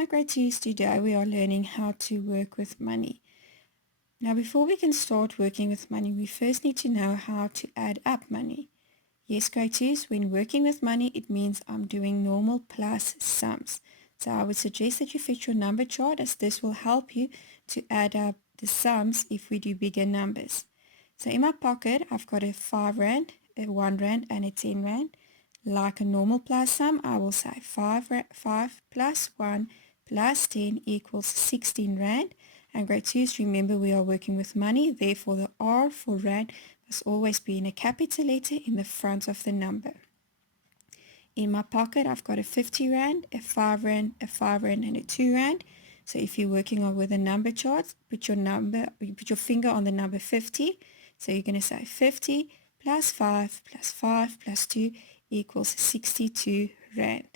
Hi grade 2s, today we are learning how to work with money. Now before we can start working with money, we first need to know how to add up money. Yes grade 2s, when working with money it means I'm doing normal plus sums. So I would suggest that you fetch your number chart as this will help you to add up the sums if we do bigger numbers. So in my pocket I've got a 5 rand, a 1 rand and a 10 rand. Like a normal plus sum, I will say 5 plus 1 plus 10 equals 16 rand. And grade 2s, remember we are working with money, therefore the R for rand must always be in a capital letter in the front of the number. In my pocket, I've got a 50 rand, a 5 rand, a 5 rand and a 2 rand. So if you're working on with a number chart, put your finger on the number 50. So you're going to say 50 plus 5 plus 5 plus 2 equals 62 rand.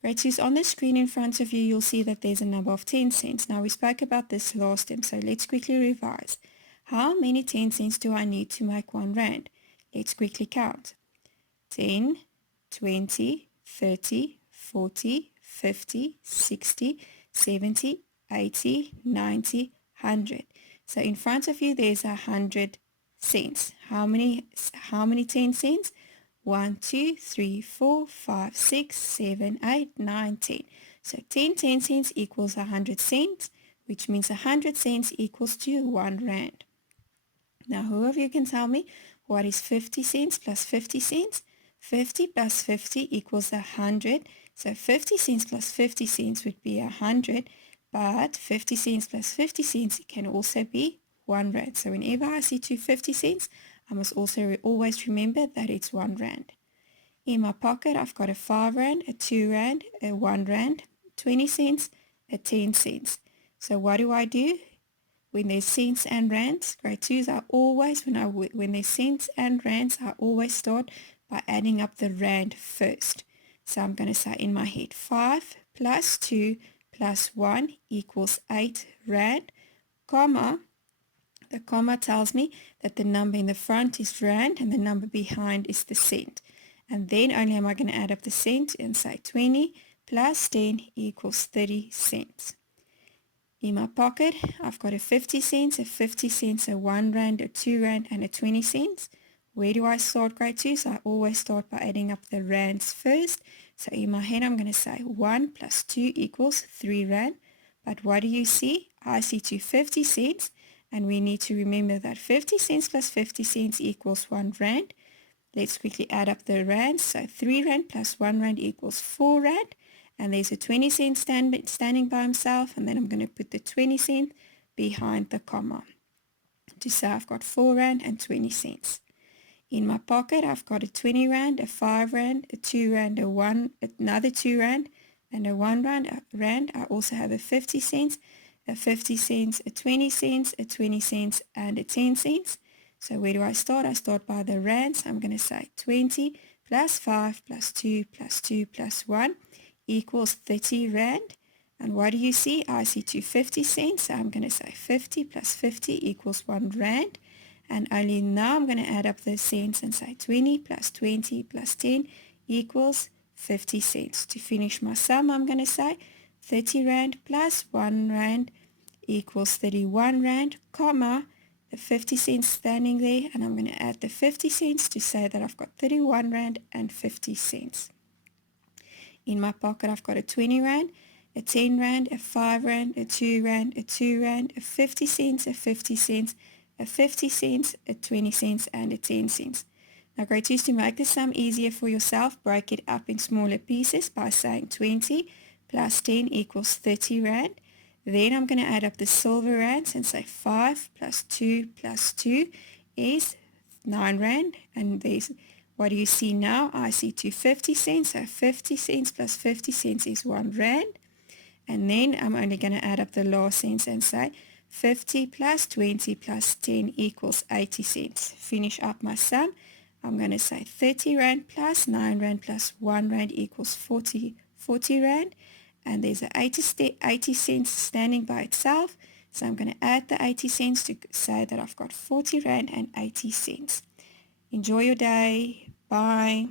Great, so on the screen in front of you, you'll see that there's a number of 10 cents. Now we spoke about this last time, so let's quickly revise. How many 10 cents do I need to make 1 rand? Let's quickly count. 10, 20, 30, 40, 50, 60, 70, 80, 90, 100. So in front of you, there's 100 cents. How many 10 cents? 1, 2, 3, 4, 5, 6, 7, 8, 9, 10. So 10 cents equals 100 cents, which means 100 cents equals to 1 rand. Now, who of you can tell me what is 50 cents plus 50 cents? 50 plus 50 equals 100. So 50 cents plus 50 cents would be 100, but 50 cents plus 50 cents can also be 1 rand. So whenever I see 250 cents, I must also always remember that it's 1 rand. In my pocket, I've got a 5 rand, a 2 rand, a 1 rand, 20 cents, a 10 cents. So what do I do? When there's cents and rands, grade 2s are always, when there's cents and rands, I always start by adding up the rand first. So I'm going to say in my head, 5 plus 2 plus 1 equals 8 rand, comma, the comma tells me that the number in the front is rand and the number behind is the cent. And then only am I going to add up the cent and say 20 plus 10 equals 30 cents. In my pocket, I've got a 50 cents, a 50 cents, a 1 rand, a 2 rand, and a 20 cents. Where do I start grade 2? So I always start by adding up the rands first. So in my head, I'm going to say 1 plus 2 equals 3 rand. But what do you see? I see 50 cents, and we need to remember that 50 cents plus 50 cents equals 1 rand. Let's quickly add up the rands. So 3 rand plus 1 rand equals 4 rand. And there's a 20 cent standing by himself, and then I'm going to put the 20 cent behind the comma to say I've got 4 rand and 20 cents. In my pocket, I've got a 20 rand, a 5 rand, a 2 rand, another 2 rand, and a 1 rand. I also have a 50 cents, a 50 cents, a 20 cents, a 20 cents, and a 10 cents. So where do I start? I start by the rands. I'm going to say 20 plus 5 plus 2 plus 2 plus 1 equals 30 rand. And what do you see? I see 250 cents. So I'm going to say 50 plus 50 equals 1 rand. And only now I'm going to add up the cents and say 20 plus 20 plus 10 equals 50 cents. To finish my sum, I'm going to say 30 rand plus 1 rand equals 31 rand, comma, the 50 cents standing there, and I'm going to add the 50 cents to say that I've got 31 rand and 50 cents. In my pocket, I've got a 20 rand, a 10 rand, a 5 rand, a 2 rand, a 2 rand, a 50 cents, a 50 cents, a 50 cents, a 20 cents, and a 10 cents. Now, grade 2s, to make the sum easier for yourself, break it up in smaller pieces by saying 20 plus 10 equals 30 rand. Then I'm going to add up the silver rands and say 5 plus 2 plus 2 is 9 rand. And there's, what do you see now? I see 250 cents. So 50 cents plus 50 cents is 1 rand. And then I'm only going to add up the last cents and say 50 plus 20 plus 10 equals 80 cents. Finish up my sum. I'm going to say 30 rand plus 9 rand plus 1 rand equals 40 rand. And there's a 80 cents standing by itself. So I'm going to add the 80 cents to say that I've got 40 rand and 80 cents. Enjoy your day. Bye.